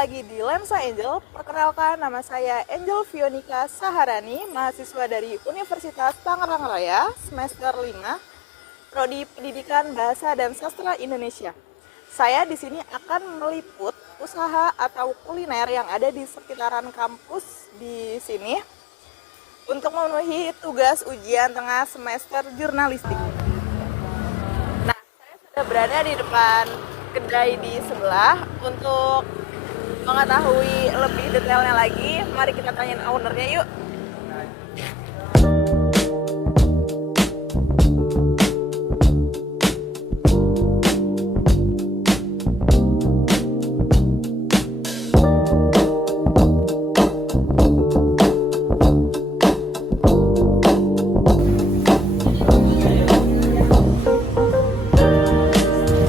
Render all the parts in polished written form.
lagi di Lensa Angel. Perkenalkan, nama saya Angel Fionika Saharani, mahasiswa dari Universitas Tangerang Raya, semester 5, Prodi Pendidikan Bahasa dan Sastra Indonesia. Saya di sini akan meliput usaha atau kuliner yang ada di sekitaran kampus di sini untuk memenuhi tugas ujian tengah semester jurnalistik. Nah, saya sudah berada di depan kedai di sebelah. Untuk mengetahui lebih detailnya lagi, mari kita tanyain ownernya yuk.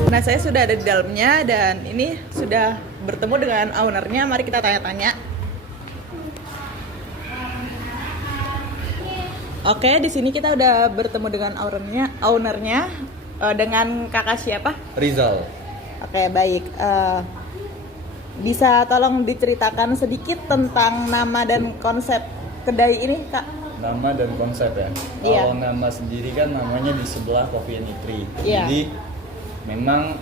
Nah, saya sudah ada di dalamnya dan ini sudah bertemu dengan ownernya. Mari kita tanya-tanya. Oke, di sini kita udah bertemu dengan ownernya dengan kakak siapa? Rizal. Oke, baik. Bisa tolong diceritakan sedikit tentang nama dan konsep kedai ini, Kak? Nama dan konsep ya. Iya. Kalau nama sendiri kan namanya di sebelah Coffee and Eatery. Iya. Jadi memang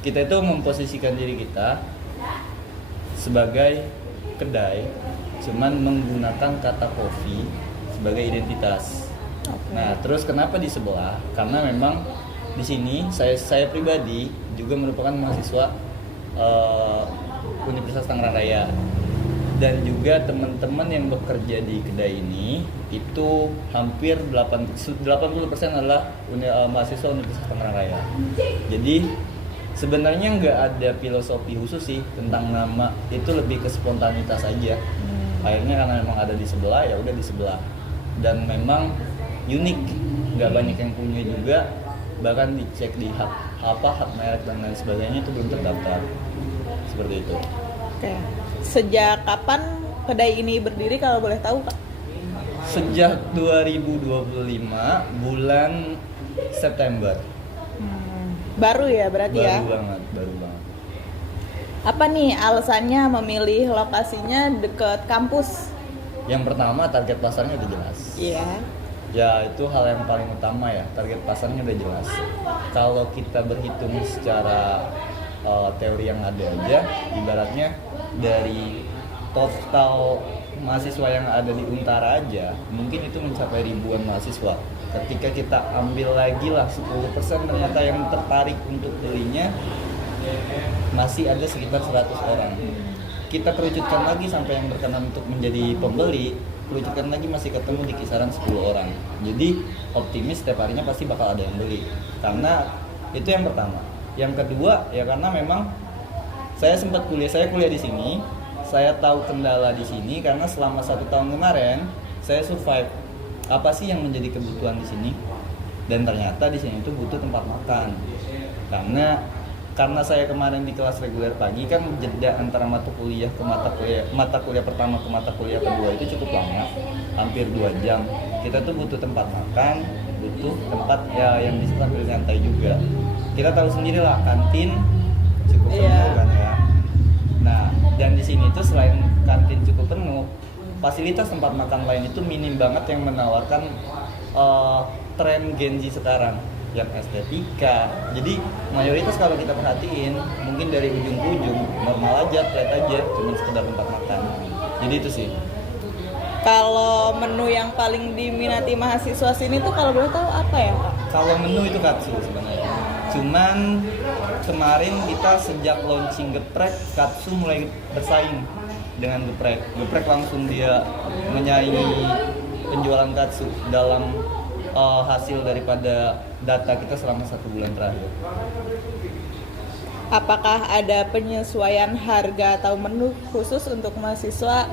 kita itu memposisikan diri kita sebagai kedai, cuman menggunakan kata kopi sebagai identitas. Oke. Nah, terus kenapa di sebelah? Karena memang di sini saya pribadi juga merupakan mahasiswa Universitas Tangerang Raya, dan juga teman-teman yang bekerja di kedai ini itu hampir 80% adalah mahasiswa Universitas Tangerang Raya. Jadi sebenarnya nggak ada filosofi khusus sih tentang nama, itu lebih ke spontanitas aja. Akhirnya karena memang ada di sebelah, ya udah di sebelah. Dan memang unik, nggak banyak yang punya juga. Bahkan dicek di hak merek dan lain sebagainya itu belum terdaftar. Seperti itu. Oke. Sejak kapan kedai ini berdiri kalau boleh tahu, Kak? Sejak 2025 bulan September. Baru ya berarti ya? Baru banget. Apa nih alasannya memilih lokasinya dekat kampus? Yang pertama, target pasarnya udah jelas. Iya. Ya, itu hal yang paling utama ya, target pasarnya udah jelas. Kalau kita berhitung secara teori yang ada aja, ibaratnya dari total mahasiswa yang ada di Untara aja, mungkin itu mencapai ribuan mahasiswa. Ketika kita ambil lagi lah 10% ternyata yang tertarik untuk belinya, masih ada sekitar 100 orang. Kita kerucutkan lagi sampai yang berkenan untuk menjadi pembeli, kerucutkan lagi masih ketemu di kisaran 10 orang. Jadi optimis setiap harinya pasti bakal ada yang beli. Karena itu yang pertama. Yang kedua ya karena memang saya kuliah di sini. Saya tahu kendala di sini karena selama 1 tahun kemarin saya survive. Apa sih yang menjadi kebutuhan di sini? Dan ternyata di sini itu butuh tempat makan. Karena saya kemarin di kelas reguler pagi kan jeda antara mata kuliah pertama ke mata kuliah kedua itu cukup lama, hampir 2 jam. Kita tuh butuh tempat makan, butuh tempat ya yang bisa sambil nyantai juga. Kita tahu sendiri lah kantin cukup penuh kan ya. Nah, dan di sini tuh selain kantin cukup penuh, fasilitas tempat makan lain itu minim banget yang menawarkan tren Gen Z sekarang yang estetika. Jadi mayoritas kalau kita perhatiin mungkin dari ujung ke ujung normal aja, flat aja, cuma sekedar tempat makan. Jadi itu sih. Kalau menu yang paling diminati mahasiswa sini tuh kalau boleh tahu apa ya, Kak? Kalau menu itu katsu sebenarnya. Cuman kemarin kita sejak launching geprek, katsu mulai bersaing dengan geprek. Geprek langsung dia menyaingi penjualan katsu dalam hasil daripada data kita selama 1 bulan terakhir. Apakah ada penyesuaian harga atau menu khusus untuk mahasiswa?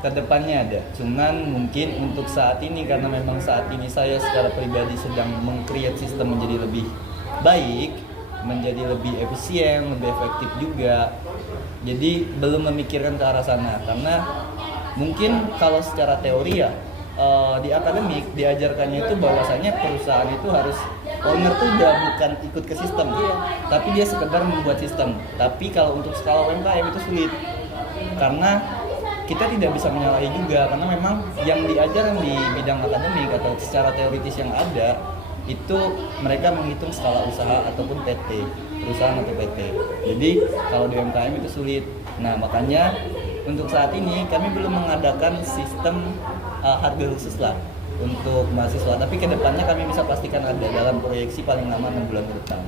Kedepannya ada. Cuman mungkin untuk saat ini karena memang saat ini saya secara pribadi sedang meng-create sistem menjadi lebih baik, menjadi lebih efisien, lebih efektif juga. Jadi belum memikirkan ke arah sana karena mungkin kalau secara teori ya di akademik diajarkannya itu bahwasanya perusahaan itu harus owner tuh udah bukan ikut ke sistem, tapi dia sekedar membuat sistem. Tapi kalau untuk skala UMKM itu sulit, karena kita tidak bisa menyalahi juga, karena memang yang diajarkan di bidang akademik atau secara teoritis yang ada itu mereka menghitung skala usaha ataupun PT, perusahaan atau PT. Jadi kalau di UMKM itu sulit. Nah makanya untuk saat ini kami belum mengadakan sistem harga khusus lah untuk mahasiswa, tapi kedepannya kami bisa pastikan ada dalam proyeksi paling lama 6 bulan ke depan.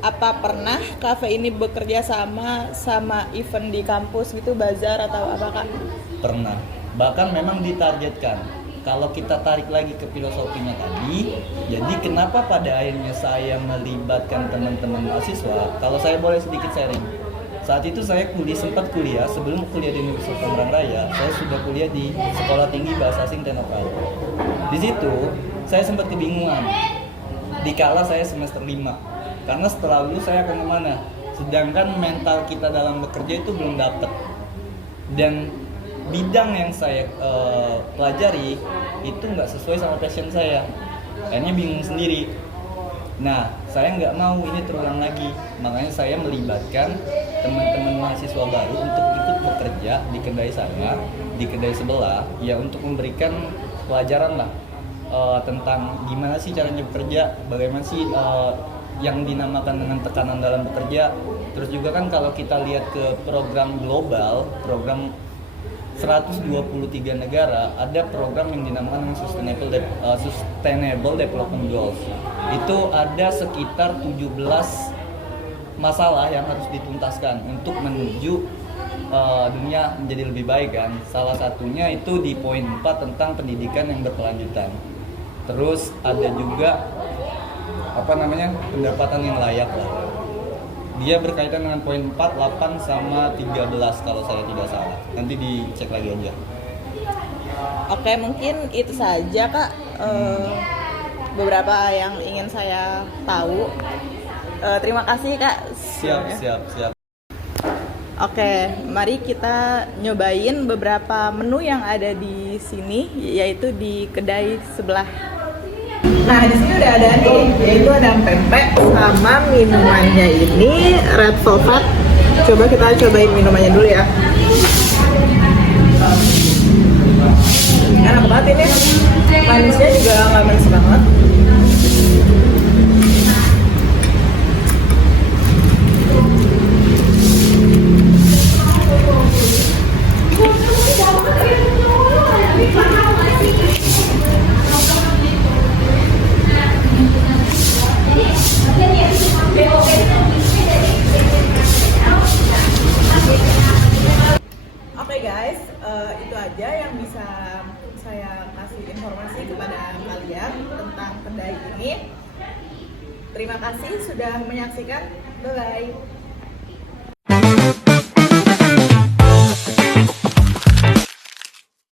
Apa pernah kafe ini bekerja sama event di kampus gitu, bazar atau apa Kak? Pernah, bahkan memang ditargetkan. Kalau kita tarik lagi ke filosofinya tadi, jadi kenapa pada akhirnya saya melibatkan teman-teman mahasiswa? Kalau saya boleh sedikit sharing, saat itu saya sempat kuliah sebelum kuliah di Universitas Tangerang Raya. Saya sudah kuliah di Sekolah Tinggi Bahasa Asing Tenokal. Di situ saya sempat kebingungan. Dikala saya semester 5. Karena setelah lulus saya akan kemana? Sedangkan mental kita dalam bekerja itu belum dapat. Dan bidang yang saya pelajari itu nggak sesuai sama passion saya. Akhirnya bingung sendiri. Nah, saya nggak mau ini terulang lagi. Makanya saya melibatkan teman-teman mahasiswa baru untuk ikut bekerja di kedai saya, di kedai sebelah, ya untuk memberikan pelajaran lah tentang gimana sih caranya bekerja, bagaimana sih yang dinamakan dengan tekanan dalam bekerja. Terus juga kan kalau kita lihat ke program global, program 123 negara, ada program yang dinamakan dengan Sustainable Development Goals. Itu ada sekitar 17 masalah yang harus dituntaskan untuk menuju dunia menjadi lebih baik kan. Salah satunya itu di poin 4 tentang pendidikan yang berkelanjutan. Terus ada juga pendapatan yang layak lah. Dia berkaitan dengan poin 4, 8 sama 13 kalau saya tidak salah. Nanti dicek lagi aja. Oke, mungkin itu saja Kak. Beberapa yang ingin saya tahu. Terima kasih Kak. Siap. Oke, mari kita nyobain beberapa menu yang ada di sini, yaitu di kedai sebelah. Nah, di sini udah ada nih, yaitu ada pempek sama minumannya ini red velvet. Coba kita cobain minumannya dulu ya. Enak banget ini, manisnya juga nggak manis banget. Oke guys, itu aja yang bisa saya kasih informasi kepada kalian tentang kedai ini. Terima kasih sudah menyaksikan. Bye-bye.